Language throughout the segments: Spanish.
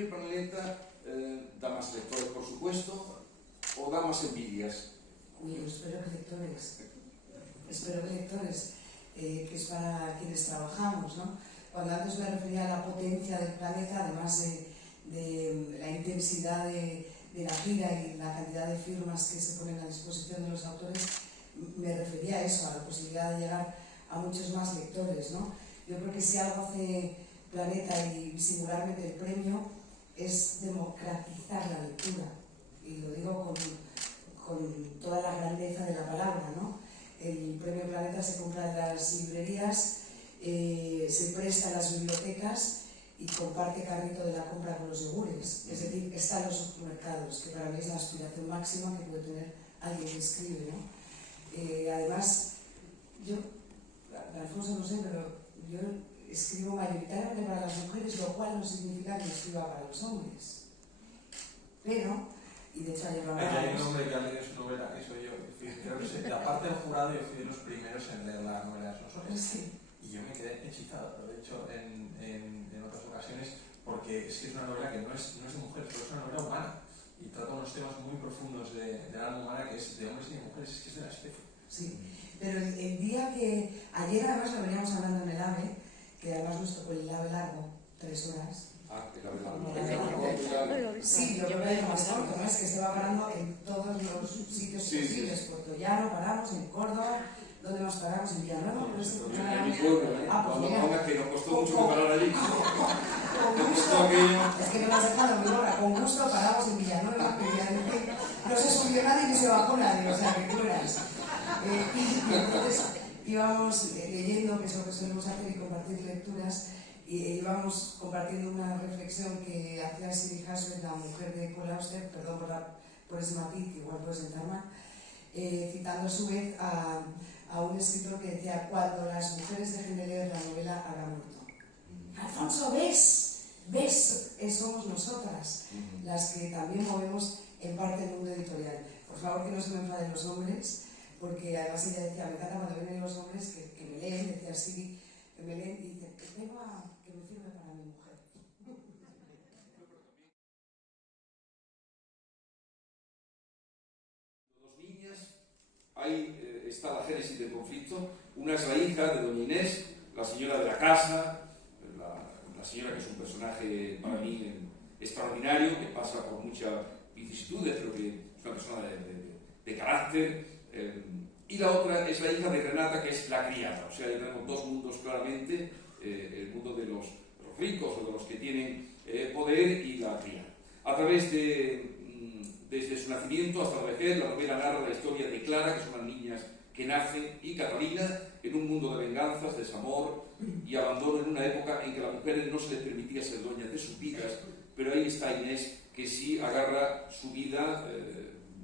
Antonio Planeta da más lectores, por supuesto, o da más envidias. Uy, yo espero que lectores. Espero que lectores, que es para quienes trabajamos, ¿no? Cuando antes me refería a la potencia del planeta, además de la intensidad de la gira y la cantidad de firmas que se ponen a disposición de los autores, me refería a eso, a la posibilidad de llegar a muchos más lectores, ¿no? Yo creo que si algo hace Planeta y singularmente el premio es democratizar la lectura, y lo digo con toda la grandeza de la palabra, ¿no? El premio Planeta se compra en las librerías, se presta en las bibliotecas y comparte carrito de la compra con los yogures, es decir, está en los supermercados, que para mí es la aspiración máxima que puede tener alguien que escribe, ¿no? Además, yo, Alfonso no sé, pero yo escribo mayoritariamente para las mujeres, lo cual no significa que escriba para los hombres. Pero, y de hecho ayer lo hablábamos... Hay un hombre que ha leído su novela, que soy yo. Creo que aparte del jurado, yo fui de los primeros en leer la novela de los hombres. Sí. Y yo me quedé hechizado, pero de hecho en otras ocasiones, porque es que es una novela que no es de mujeres, pero es una novela humana. Y trata unos temas muy profundos de la alma humana, que es de hombres y de mujeres, es que es de la especie. Sí, pero el día que... Ayer además lo veníamos hablando en el AVE, que además nos tocó el AVE largo, 3 horas. Ah, el AVE largo. Sí, yo creo que es más corto, ¿no? Es que se va parando en todos los sitios posibles. Puerto Llano, paramos en Córdoba, ¿dónde más paramos? En Villanueva. En mi pueblo, que nos costó mucho parar allí. Es que no me has dejado muy hora. Con gusto paramos en Villanueva, no se subió nadie ni se bajó nadie, o sea, que tú eras. Y entonces íbamos leyendo, que es lo que solemos hacer, y compartir lecturas, y íbamos compartiendo una reflexión que hacía Siri Hasbet, la mujer de Cole Auster, perdón por ese matiz, igual puede sentar mal, citando a su vez a un escritor que decía: cuando las mujeres dejen de leer la novela, habrá muerto. Alfonso, ¿ves? Somos nosotras las que también movemos en parte el mundo editorial. Por favor, que no se me enfaden los hombres, porque además ella decía: me encanta cuando vienen los hombres que me leen, decía Siri, que me leen y dicen: vengo a que me firme para mi mujer. Dos niñas, ahí está la génesis del conflicto. Una es la hija de doña Inés, la señora de la casa, la señora que es un personaje para mí extraordinario, que pasa por muchas vicisitudes, pero que es una persona de carácter. Y la otra es la hija de Renata, que es la criada. O sea, tenemos dos mundos claramente, el mundo de los ricos o de los que tienen poder, y la criada. A través desde su nacimiento hasta la vejez, la novela narra la historia de Clara, que son las niñas que nacen, y Catalina, en un mundo de venganzas, desamor y abandono, en una época en que a las mujeres no se les permitía ser dueñas de sus vidas, pero ahí está Inés, que sí agarra su vida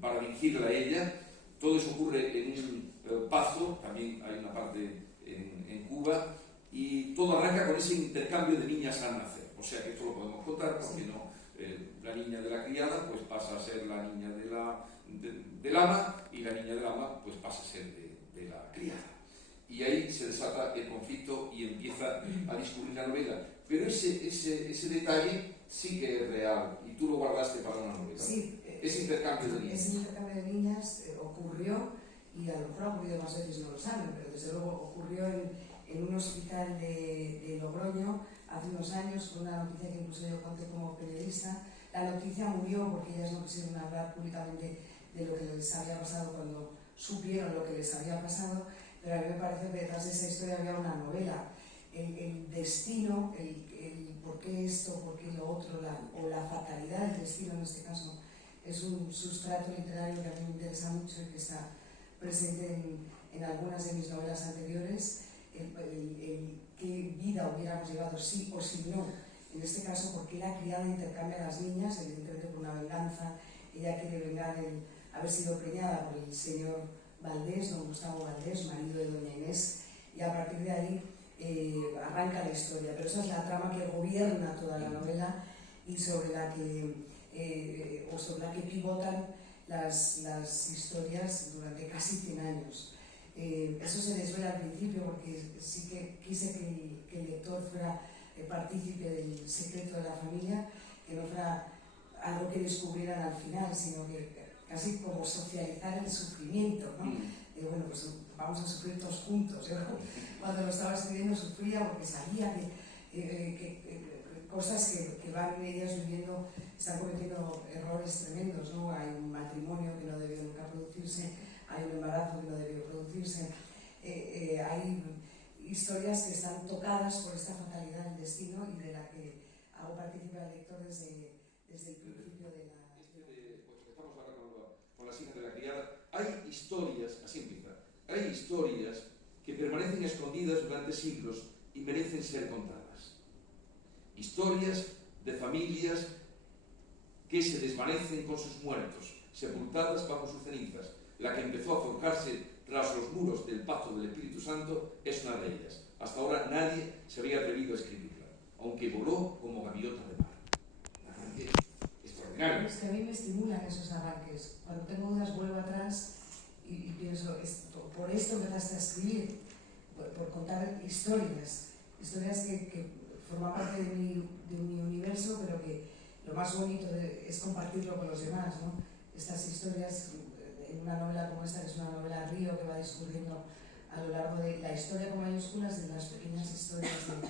para dirigirla a ella. Todo eso ocurre en un pazo, también hay una parte en Cuba, y todo arranca con ese intercambio de niñas al nacer. O sea que esto lo podemos contar, porque no, la niña de la criada pues pasa a ser la niña del ama, y la niña del ama pues pasa a ser de la criada. Y ahí se desata el conflicto y empieza a discurrir la novela. Pero ese detalle sí que es real, y tú lo guardaste para una novela. Sí, ese intercambio de niñas. Ese intercambio de niñas ocurrió, y a lo mejor ha ocurrido más veces, no lo saben, pero desde luego ocurrió en un hospital de Logroño hace unos años, con una noticia que incluso yo conté como periodista. La noticia murió porque ellas no quisieron hablar públicamente de lo que les había pasado cuando supieron lo que les había pasado, pero a mí me parece que detrás de esa historia había una novela. El destino, el por qué esto, por qué lo otro, o la fatalidad del destino en este caso, es un sustrato literario que a mí me interesa mucho y que está presente en algunas de mis novelas anteriores. El qué vida hubiéramos llevado, sí o sí no. En este caso, porque la criada intercambia a las niñas, evidentemente por una venganza. Ella quiere vengar el haber sido preñada por el señor Valdés, don Gustavo Valdés, marido de doña Inés, y a partir de ahí arranca la historia. Pero esa es la trama que gobierna toda la novela y sobre la que pivotan las historias durante casi 100 años. Eso se desvela al principio, porque sí que quise que el lector fuera partícipe del secreto de la familia, que no fuera algo que descubrieran al final, sino que casi como socializar el sufrimiento, ¿no? Bueno, pues vamos a sufrir todos juntos. Yo cuando lo estaba escribiendo sufría porque sabía que cosas que van ellas viviendo, están cometiendo errores tremendos, ¿no? Hay un matrimonio que no debió nunca producirse, hay un embarazo que no debió producirse, hay historias que están tocadas por esta fatalidad del destino y de la que hago partícipe al lector desde el principio de la... Pues empezamos ahora con las hijas de la criada. Hay historias, así empieza, hay historias que permanecen escondidas durante siglos y merecen ser contadas. Historias de familias que se desvanecen con sus muertos, sepultadas bajo sus cenizas. La que empezó a forjarse tras los muros del pacto del Espíritu Santo es una de ellas. Hasta ahora nadie se había atrevido a escribirla, aunque voló como gaviota de mar. Un arranque extraordinario. Es que a mí me estimulan esos arranques. Cuando tengo dudas vuelvo atrás y pienso, por esto empezaste a escribir, por contar historias que forman parte de mi universo, pero que lo más bonito es compartirlo con los demás, ¿no? Estas historias, en una novela como esta, que es una novela río que va discurriendo a lo largo de la historia con mayúsculas, de las pequeñas historias de...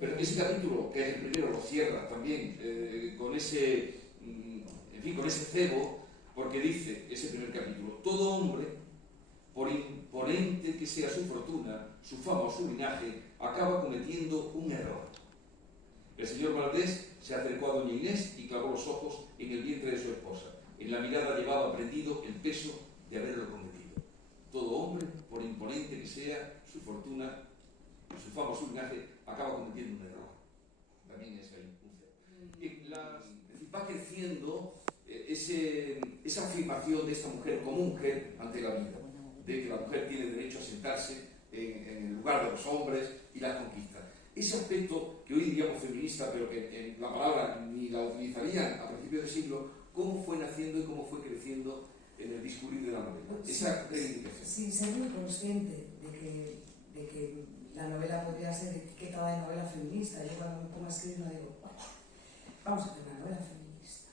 Pero ese capítulo, que es el primero, lo cierra también con ese, en fin, con ese cebo, porque dice ese primer capítulo: todo hombre, por imponente que sea su fortuna, su fama o su linaje, acaba cometiendo un error. El señor Valdés se acercó a doña Inés y clavó los ojos en el vientre de su esposa. En la mirada llevaba prendido el peso de haberlo cometido. Todo hombre, por imponente que sea su fortuna, su fama o su linaje, acaba cometiendo un error. También es ahí un cero. Va creciendo esa afirmación de esta mujer como mujer ante la vida, de que la mujer tiene derecho a sentarse en el lugar de los hombres y la conquista. Ese aspecto que hoy diríamos feminista, pero que en la palabra ni la utilizarían a principios del siglo, cómo fue naciendo y cómo fue creciendo en el discurrir de la novela. Esa reivindicación. Sin ser muy consciente de que la novela podría ser etiquetada de novela feminista. Yo cuando me pongo a escribir no digo, vamos a hacer una novela feminista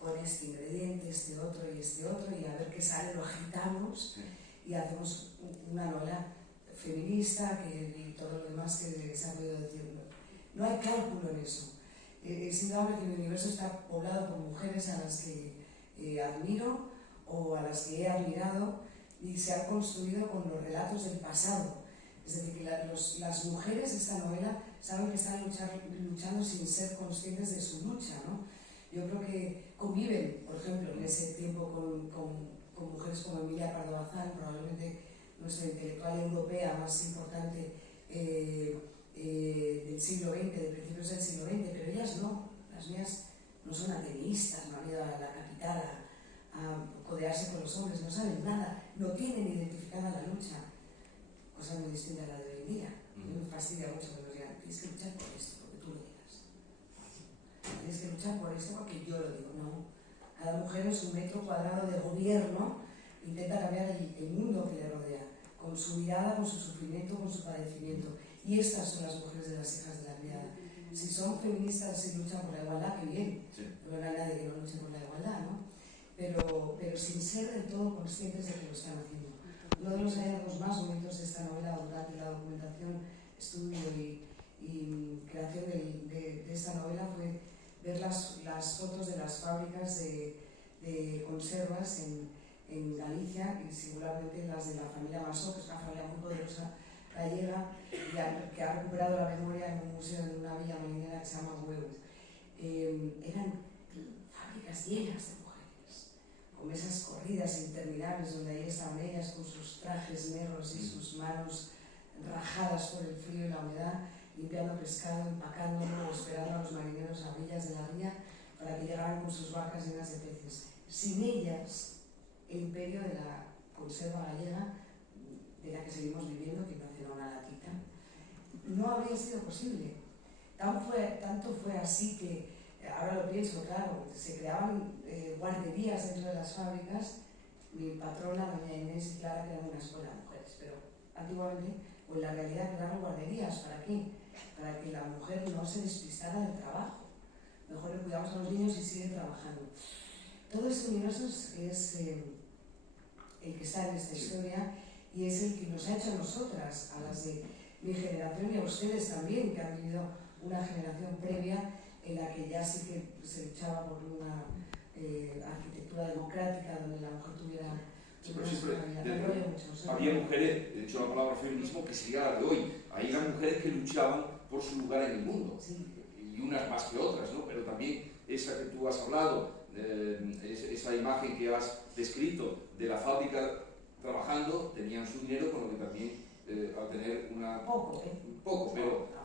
con este ingrediente, este otro, y a ver qué sale, lo agitamos y hacemos una novela feminista y todo lo demás que se ha podido decir. No hay cálculo en eso. Es indudable que mi universo está poblado por mujeres a las que admiro o a las que he admirado y se han construido con los relatos del pasado. Es decir, que las mujeres de esta novela saben que están luchando sin ser conscientes de su lucha, ¿no? Yo creo que conviven, por ejemplo, en ese tiempo con mujeres como Emilia Pardo Bazán, probablemente nuestra intelectual europea más importante del siglo XX, de principios del siglo XX, pero ellas no, las mías no son ateístas, no han ido a la capital a codearse con los hombres, no saben nada, no tienen identificada la lucha, cosa muy distinta a la de hoy en día. A mí me fastidia mucho que nos digan, tienes que luchar por esto, porque tú lo digas. Tienes que luchar por esto porque yo lo digo, no. Cada mujer en su metro cuadrado de gobierno intenta cambiar el mundo que le rodea, con su mirada, con su sufrimiento, con su padecimiento. Y estas son las mujeres de las hijas de la criada. Si son feministas y luchan por la igualdad, qué bien. Sí. Pero no hay nadie que no luche por la igualdad, ¿no? Pero sin ser del todo conscientes de que lo están haciendo. Uno de los hallazgos más bonitos de esta novela durante la documentación, estudio y creación de esta novela fue ver las fotos de las fábricas de conservas en Galicia y singularmente las de la familia Masó, que es una familia muy poderosa gallega que ha recuperado la memoria en un museo de una villa marinera que se llama Huevo. Eran fábricas llenas de mujeres, con mesas corridas interminables donde ahí estaban ellas con sus trajes negros y sus manos rajadas por el frío y la humedad, limpiando pescado, empacándolo, esperando a los marineros a orillas de la ría para que llegaran con sus barcas llenas de peces. Sin ellas, el imperio de la conserva gallega, de la que seguimos viviendo, que no hacía una latita, no habría sido posible. Tanto fue así que, ahora lo pienso, claro, se creaban guarderías dentro de las fábricas. Mi patrona, doña Inés y Clara, crearon una escuela de mujeres, pero antiguamente, o en la realidad, crearon guarderías. ¿Para qué? Para que la mujer no se despistara del trabajo. Mejor le cuidaba años y sigue trabajando. Todo ese universo es el que está en esta historia y es el que nos ha hecho a nosotras, a las de mi generación y a ustedes también, que han vivido una generación previa en la que ya sí que se luchaba por una arquitectura democrática donde la mujer tuviera... Sí, pero siempre había mujeres, de hecho la palabra feminismo que sería la de hoy, ahí eran mujeres que luchaban por su lugar en el mundo, sí. Y unas más que otras, ¿no? Pero también esa que tú has hablado, esa imagen que has descrito de la fábrica trabajando, tenían su dinero, con lo que también al tener una... Poco,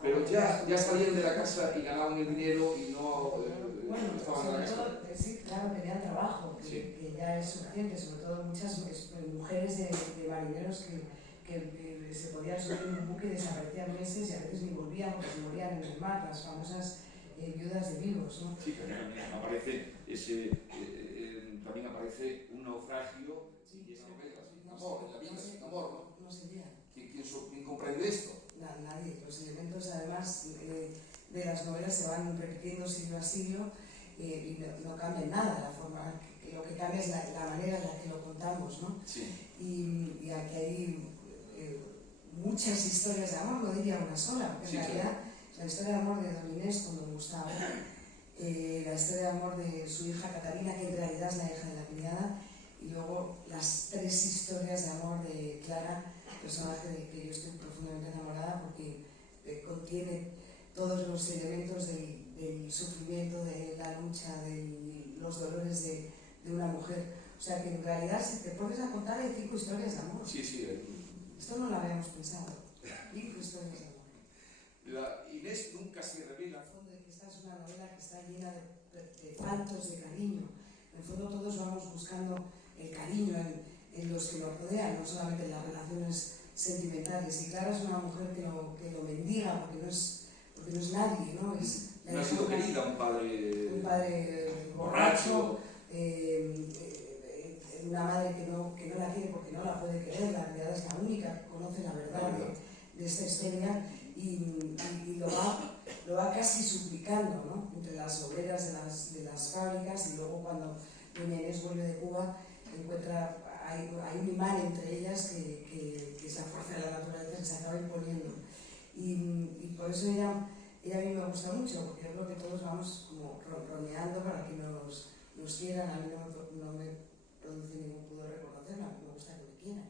pero ya salían de la casa y ganaban el dinero y no estaban en la casa. Sí, claro, tenían trabajo, que ya es suficiente, sobre todo muchas mujeres de marineros que se podían subir en un buque y desaparecían meses y a veces ni volvían porque se morían en el mar, las famosas viudas de vivos, ¿no? Sí, también aparece un naufragio y esa novela, amor, en la vida sin amor, ¿no? No sería. ¿Quién comprende esto? Nadie. Los elementos, además, de las novelas se van repitiendo siglo a siglo y no cambia nada la forma. Lo que cambia es la manera en la que lo contamos, ¿no? Sí. Y aquí hay muchas historias de amor, no diría una sola, porque en realidad la historia de amor de Don Inés con Gustavo, la historia de amor de su hija Catalina, que en realidad es la hija de la criada, y luego las 3 historias de amor de Clara, personaje del que yo estoy profundamente enamorada porque contiene todos los elementos del sufrimiento, de la lucha, de los dolores de una mujer. O sea que en realidad si te pones a contar hay 5 historias de amor. Sí. Esto no lo habíamos pensado. 5 historias de amor. La Inés nunca se revela. Esta es una novela que está llena de faltos de cariño. En el fondo todos vamos buscando el cariño en los que nos rodean, no solamente en las relaciones sentimentales. Y Clara es una mujer que lo mendiga porque no es nadie, ¿no? No ha sido querida, un padre borracho, una madre que no la quiere porque no la puede querer, la realidad es la única que conoce la verdad de esta historia y lo va casi suplicando, ¿no? Entre las obreras de las fábricas y luego cuando doña Inés vuelve de Cuba hay un imán entre ellas que es la fuerza de la naturaleza que se acaba imponiendo y por eso ella a mí me gusta mucho porque yo creo que todos vamos como ronroneando para que nos quieran. A mí no me produce ningún pudor reconocerla, a mí me gusta que me quieran,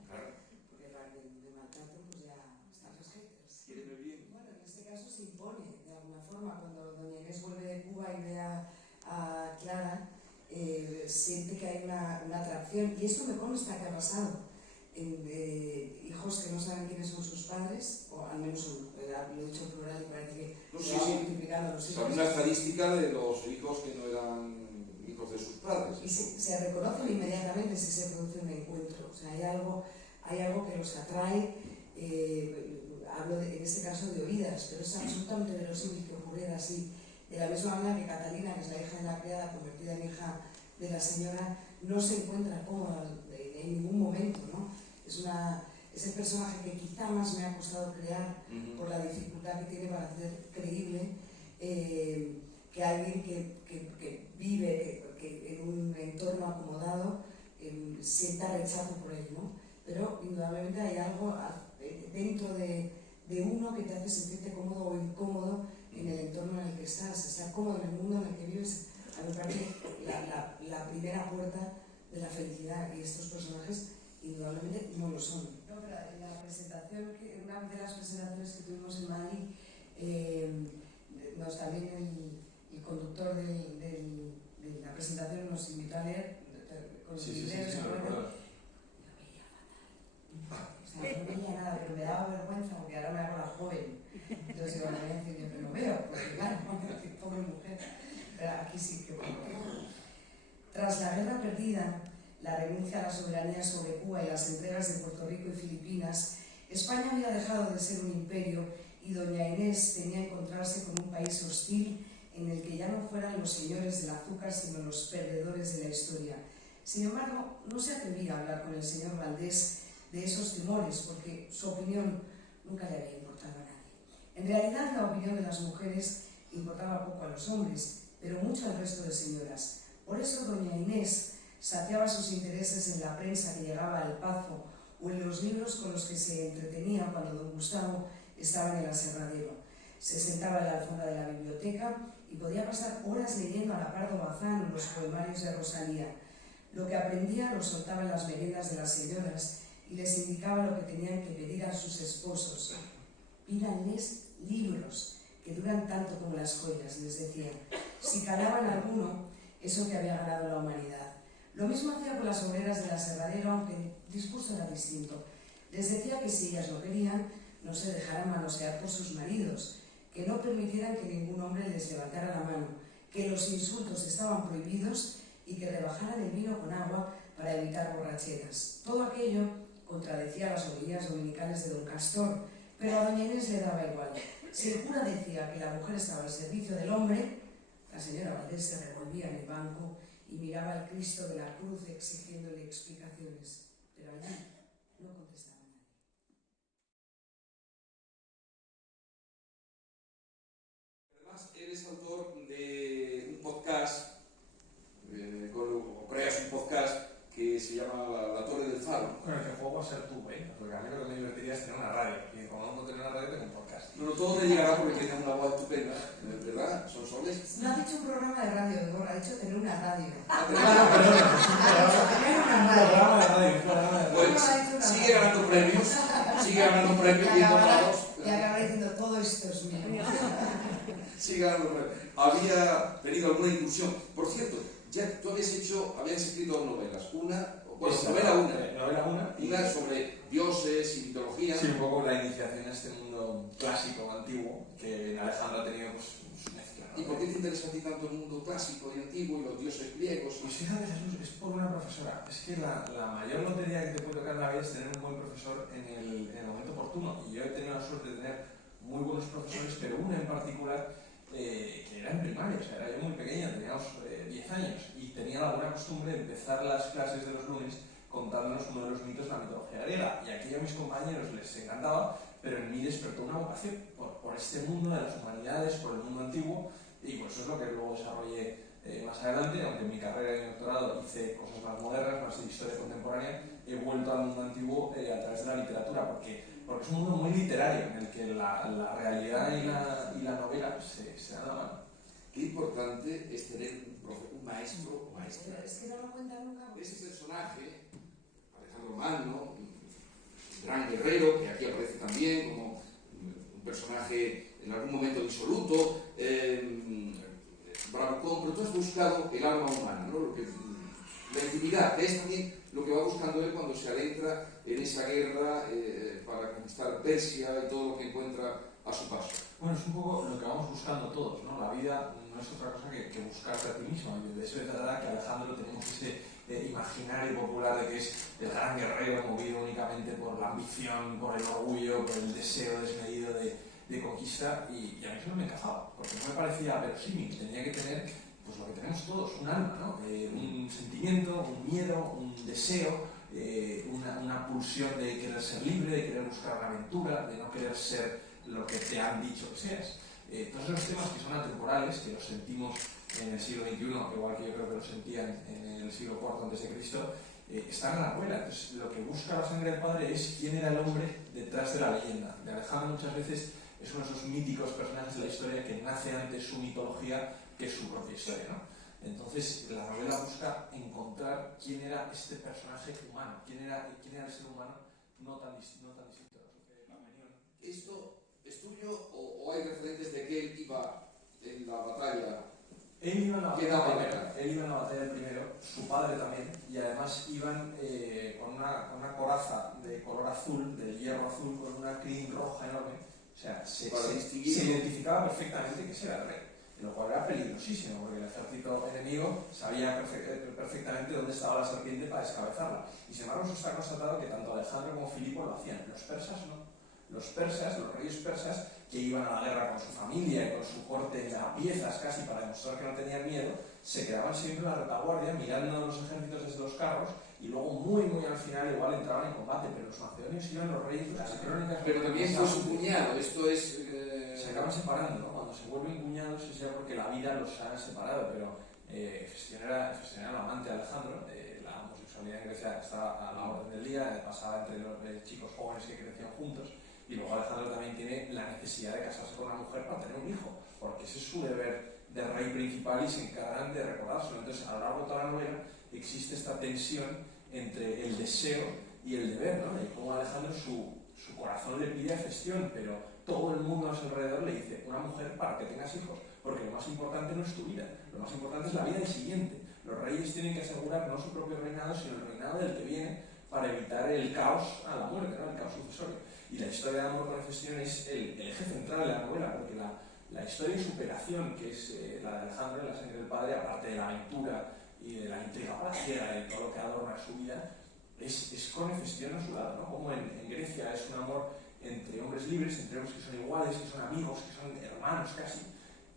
porque la de maltrato pues ya están los haters. Quiéreme bien. Bueno, en este caso se impone de alguna forma cuando doña Inés vuelve de Cuba y ve a Clara, siente que hay una atracción y esto me consta que ha pasado en hijos que no saben quiénes son sus padres, o al menos lo he dicho en plural y parece que se va multiplicando los hijos. Hay una estadística de los hijos que no eran hijos de sus padres. Y se reconocen inmediatamente si se produce un encuentro. O sea, hay algo que los atrae, hablo en este caso de oídas, pero es absolutamente verosímil que ocurriera así. De la misma manera que Catalina, que es la hija de la criada, convertida en hija de la señora, no se encuentra cómoda en ningún momento, ¿no? Es el personaje que quizá más me ha costado crear por la dificultad que tiene para hacer creíble que alguien que vive en un entorno acomodado sienta rechazo por él, ¿no? Pero indudablemente hay algo dentro de uno que te hace sentirte cómodo o incómodo en el entorno en el que estás. Estar cómodo en el mundo en el que vives, a mí me parece la primera puerta de la felicidad, y estos personajes indudablemente no lo son. No, pero en la presentación, una de las presentaciones que tuvimos en Madrid, también el conductor de la presentación nos invitó a leer con los libreros. No veía nada, pero me daba vergüenza porque ahora me hago la joven. Entonces digo, me voy a decir, pero no veo, porque claro, pobre mujer. Pero aquí sí que puedo ver. Tras la guerra perdida, la renuncia a la soberanía sobre Cuba y las entregas de Puerto Rico y Filipinas, España había dejado de ser un imperio y doña Inés temía encontrarse con un país hostil en el que ya no fueran los señores del azúcar sino los perdedores de la historia. Sin embargo, no se atrevía a hablar con el señor Valdés de esos temores porque su opinión nunca le había importado a nadie. En realidad, la opinión de las mujeres importaba poco a los hombres pero mucho al resto de señoras. Por eso doña Inés saciaba sus intereses en la prensa que llegaba al Pazo o en los libros con los que se entretenía cuando don Gustavo estaba en el aserradero. Se sentaba en la alfombra de la biblioteca y podía pasar horas leyendo a la Pardo Bazán los poemarios de Rosalía. Lo que aprendía lo soltaba en las meriendas de las señoras y les indicaba lo que tenían que pedir a sus esposos. Pídanles libros, que duran tanto como las joyas, les decía. Si calaban alguno, eso que había ganado la humanidad. Lo mismo hacía con las obreras del aserradero, aunque el discurso era distinto. Les decía que si ellas lo querían, no se dejaran manosear por sus maridos, que no permitieran que ningún hombre les levantara la mano, que los insultos estaban prohibidos y que rebajaran el vino con agua para evitar borracheras. Todo aquello contradecía las homilías dominicales de don Castor, pero a doña Inés le daba igual. Si el cura decía que la mujer estaba al servicio del hombre, la señora Valdés se revolvía en el banco y miraba al Cristo de la cruz exigiéndole explicaciones, pero allí no contestaba nadie. Además, eres autor de un podcast, o creas un podcast que se llama La Torre del Faro. Bueno, el que juego va a ser tú, porque a mí lo que me divertiría es tener una radio. Y como no tengo una radio, tengo un podcast. No, todo te llegará porque tienes una voz estupenda, ¿verdad? Son soles. No ha dicho un programa de radio, Igor, ha dicho tener una radio. Ah, perdón. Ha dicho tener una Un radio. programa de radio, un programa de radio. Pues sigue ganando premios, y nombrados. Y acabará diciendo, todo esto es mío. Sigue ganando premios. Había tenido alguna incursión. Por cierto, ya tú habías escrito dos novelas. Novela una sobre dioses y mitología. Sí, un poco la iniciación a este mundo clásico, antiguo, que en Alejandro ha tenido pues, su mezcla, ¿no? ¿Y por qué te interesa a ti tanto el mundo clásico y antiguo y los dioses griegos? Pues fíjate, Jesús, es por una profesora. Es que la mayor lotería que te puede tocar en la vida es tener un buen profesor en el momento oportuno. Y yo he tenido la suerte de tener muy buenos profesores, pero uno en particular que era en primaria, o sea, era yo muy pequeña, teníamos 10 años y tenía la buena costumbre de empezar las clases de los lunes contándonos uno de los mitos de la mitología griega. Y aquello a mis compañeros les encantaba, pero en mí despertó una vocación por este mundo de las humanidades, por el mundo antiguo, y por eso es lo que luego desarrollé más adelante, aunque en mi carrera y mi doctorado hice cosas más modernas, más de historia contemporánea, he vuelto al mundo antiguo a través de la literatura, porque es un mundo muy literario en el que la realidad y la novela se dan la mano. Qué importante es tener un maestro o maestra. Es que no lo cuentan nunca. Ese personaje, Alejandro Magno, un gran guerrero, que aquí aparece también como un personaje en algún momento disoluto, bravucón, pero tú has buscado el alma humana, ¿no? La intimidad, que es también lo que va buscando él cuando se adentra en esa guerra para conquistar Persia y todo lo que encuentra a su paso. Bueno, es un poco lo que vamos buscando todos, ¿no? La vida no es otra cosa que buscarte a ti mismo, y de eso se trata que Alejandro tenemos ese imaginario popular de que es el gran guerrero movido únicamente por la ambición, por el orgullo, por el deseo desmedido de conquista, y a mí eso no me encajaba, porque no me parecía verosímil, tenía que tener pues lo que tenemos todos, un alma, ¿no? Un sentimiento, un miedo, un deseo, una pulsión de querer ser libre, de querer buscar una aventura, de no querer ser lo que te han dicho que seas. Todos esos temas que son atemporales, que los sentimos en el siglo XXI, igual que yo creo que lo sentían en el siglo IV a.C., están en la abuela. Entonces, lo que busca la sangre del padre es quién era el hombre detrás de la leyenda. De Alejandro muchas veces es uno de esos míticos personajes de la historia que nace antes su mitología que su propia historia, ¿no? Entonces, la novela busca encontrar quién era este personaje humano, quién era el ser humano no tan distinto de la opinión. ¿Esto es tuyo o hay referentes de que él iba en la batalla? Él iba en la batalla primero, su padre también, y además iban con una coraza de color azul, de hierro azul, con una crin roja enorme. O sea, se identificaba perfectamente que ese era el rey, lo cual era peligrosísimo, porque el ejército enemigo sabía perfectamente dónde estaba la serpiente para descabezarla. Y sin embargo, eso está constatado que tanto Alejandro como Filipo lo hacían. Los persas no. Los persas, los reyes persas, que iban a la guerra con su familia y con su corte a piezas casi para demostrar que no tenían miedo, se quedaban siempre en la retaguardia mirando los ejércitos desde los carros y luego muy al final igual entraban en combate, pero los macedonios iban los reyes, las crónicas... Pero también fue su cuñado, esto es... Se acaban separando, ¿no? cuando se vuelven cuñados es ya porque la vida los ha separado, pero Hefestión era el amante de Alejandro. La homosexualidad en Grecia estaba a la orden del día, pasaba entre los chicos jóvenes que crecían juntos, y luego Alejandro también tiene la necesidad de casarse con una mujer para tener un hijo, porque ese es su deber de rey principal y se encargan de recordárselo. Entonces, a lo largo de toda la novela existe esta tensión entre el deseo y el deber, ¿no? Y como Alejandro su corazón le pide a Hefestión, pero todo el mundo a su alrededor le dice: una mujer para que tengas hijos, porque lo más importante no es tu vida, lo más importante es la vida del siguiente. Los reyes tienen que asegurar no su propio reinado, sino el reinado del que viene, para evitar el caos a la muerte, ¿no? El caos sucesorio. Y la historia de amor con Hefestión es el eje central de la novela, porque la historia de superación, que es la de Alejandro en La sangre del padre, aparte de la aventura y de la intriga palaciega y de todo lo que adorna su vida, es con Hefestión a su lado, ¿no? Como en Grecia es un amor entre hombres libres, entre hombres que son iguales, que son amigos, que son hermanos casi,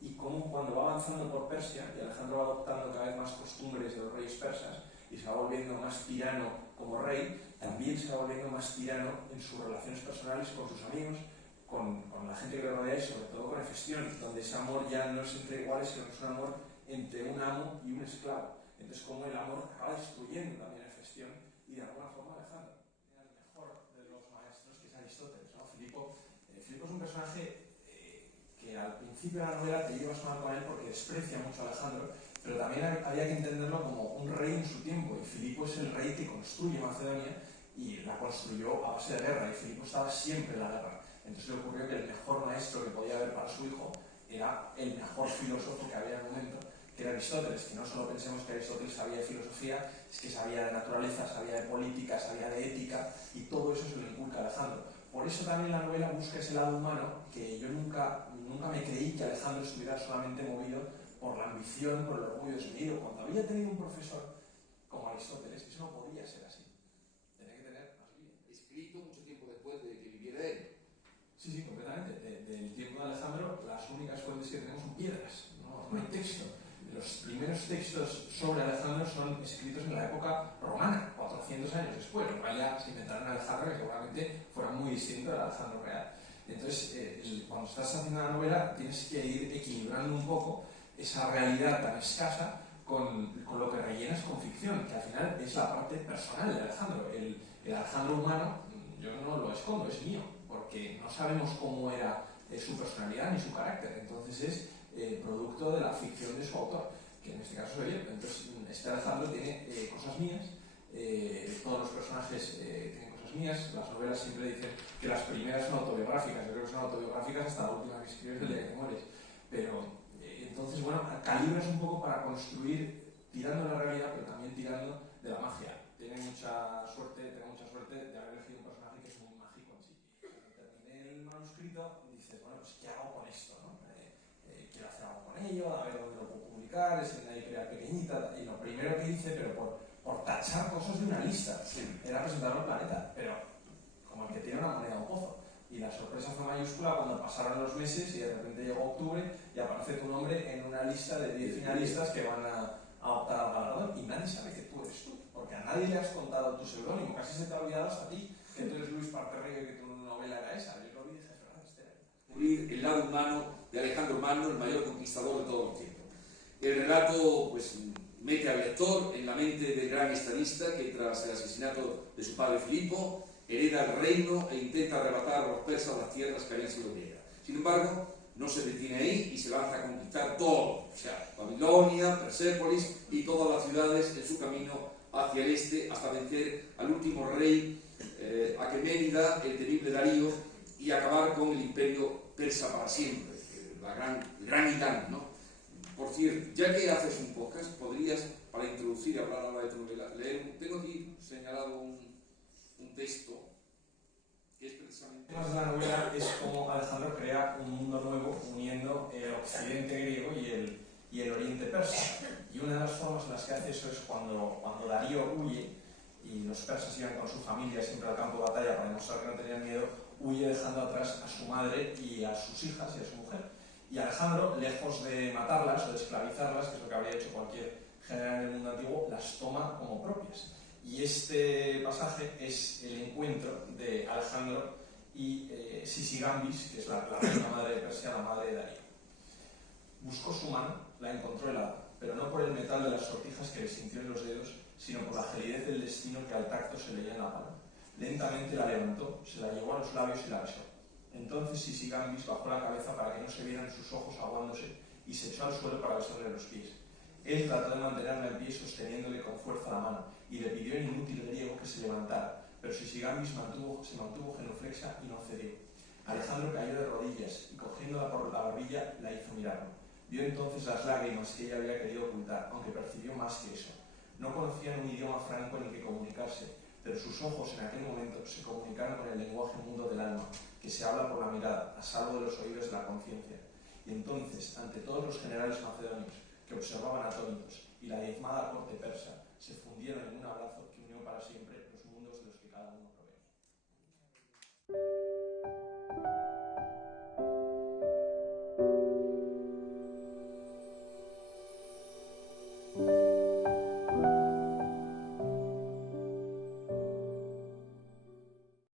y como cuando va avanzando por Persia, y Alejandro va adoptando cada vez más costumbres de los reyes persas, y se va volviendo más tirano como rey, también se va volviendo más tirano en sus relaciones personales con sus amigos, con la gente que le rodea y sobre todo con Hefestión, donde ese amor ya no es entre iguales, sino que es un amor entre un amo y un esclavo. Entonces, como el amor acaba destruyendo también a Hefestión y de alguna forma Alejandro. El mejor de los maestros, que es Aristóteles, ¿no? Filipo es un personaje que al principio de la novela te llevas mal con él porque desprecia mucho a Alejandro, pero también había que entenderlo como un rey en su tiempo, y Filipo es el rey que construye Macedonia y la construyó a base de guerra, y Filipo estaba siempre en la guerra. Entonces le ocurrió que el mejor maestro que podía haber para su hijo era el mejor filósofo que había en el momento, que era Aristóteles, que no solo pensemos que Aristóteles sabía de filosofía, es que sabía de naturaleza, sabía de política, sabía de ética, y todo eso se lo inculca a Alejandro. Por eso también la novela busca ese lado humano, que yo nunca me creí que Alejandro estuviera solamente movido por la ambición, por el orgullo de su hijo. Cuando había tenido un profesor como Aristóteles, eso no podía ser así. Tenía que tener más vida. Escrito mucho tiempo después de que viviera él. Sí, completamente. Del tiempo de Alejandro, las únicas fuentes que tenemos son piedras, no hay texto. Los primeros textos sobre Alejandro son escritos en la época romana, 400 años después. En realidad se inventaron Alejandro, que seguramente fuera muy distinto al Alejandro real. Entonces, cuando estás haciendo una novela, tienes que ir equilibrando un poco esa realidad tan escasa con lo que rellenas con ficción, que al final es la parte personal de Alejandro. El Alejandro humano, yo no lo escondo, es mío, porque no sabemos cómo era su personalidad ni su carácter. Entonces es producto de la ficción de su autor, que en este caso soy yo. Entonces, este Alejandro tiene cosas mías, todos los personajes tienen cosas mías. Las novelas siempre dicen que las primeras son autobiográficas, yo creo que son autobiográficas hasta la última que escribes, el día que te mueres. Pero entonces, bueno, calibras un poco para construir, tirando de la realidad, pero también tirando de la magia. Tengo mucha suerte de haber elegido un personaje que es muy mágico en sí. Terminé el manuscrito y dices, bueno, pues ¿qué hago con esto? ¿No? Quiero hacer algo con ello, a ver dónde lo puedo publicar, es una editorial pequeñita, y lo primero que hice, pero por tachar cosas de una lista, era presentarlo al Planeta, pero como el que tiene una moneda o un pozo. Y la sorpresa fue mayúscula cuando pasaron los meses y de repente llegó octubre y aparece tu nombre en una lista de 10 finalistas que van a optar al galardón, y nadie sabe que tú eres tú, porque a nadie le has contado tu seudónimo, casi se te ha olvidado hasta a ti que tú eres Luis Parterre y que tu novela era esa. Yo lo vi y dije, es verdad, El lado humano de Alejandro Magno, el mayor conquistador de todos los tiempos. El relato pues, mete al lector en la mente del gran estadista que tras el asesinato de su padre Filipo hereda el reino e intenta arrebatar a los persas las tierras que habían sido griegas. Sin embargo, no se detiene ahí y se lanza a conquistar todo, o sea, Babilonia, Persépolis y todas las ciudades en su camino hacia el este hasta vencer al último rey Aqueménida, el temible Darío, y acabar con el imperio persa para siempre, el gran Irán, ¿no? Por cierto, ya que haces un podcast, podrías, para introducir, hablar ahora de tu novela, leer, tengo aquí señalado un texto que es precisamente... El tema de la novela es cómo Alejandro crea un mundo nuevo uniendo el occidente griego y el oriente persa. Y una de las formas en las que hace eso es cuando Darío huye y los persas iban con su familia siempre al campo de batalla para demostrar que no tenían miedo, huye dejando atrás a su madre y a sus hijas y a su mujer. Y Alejandro, lejos de matarlas o de esclavizarlas, que es lo que habría hecho cualquier general en el mundo antiguo, las toma como propias. Y este pasaje es el encuentro de Alejandro y Sisigambis, que es la reina madre de Persia, la madre de Darío. Buscó su mano, la encontró helada, pero no por el metal de las sortijas que le sintió en los dedos, sino por la gelidez del destino que al tacto se leía en la mano. Lentamente la levantó, se la llevó a los labios y la besó. Entonces Sisigambis bajó la cabeza para que no se vieran sus ojos aguándose y se echó al suelo para besarle los pies. Él trató de mantenerla en pie sosteniéndole con fuerza la mano y le pidió en inútil griego que se levantara, pero Sisigambis se mantuvo genuflexa y no cedió. Alejandro cayó de rodillas y cogiéndola por la barbilla la hizo mirarlo. Vio entonces las lágrimas que ella había querido ocultar, aunque percibió más que eso. No conocían un idioma franco en el que comunicarse, pero sus ojos en aquel momento se comunicaron con el lenguaje mudo del alma, que se habla por la mirada, a salvo de los oídos de la conciencia. Y entonces, ante todos los generales macedonios, que observaban atónitos, y la diezmada corte persa, se fundieron en un abrazo que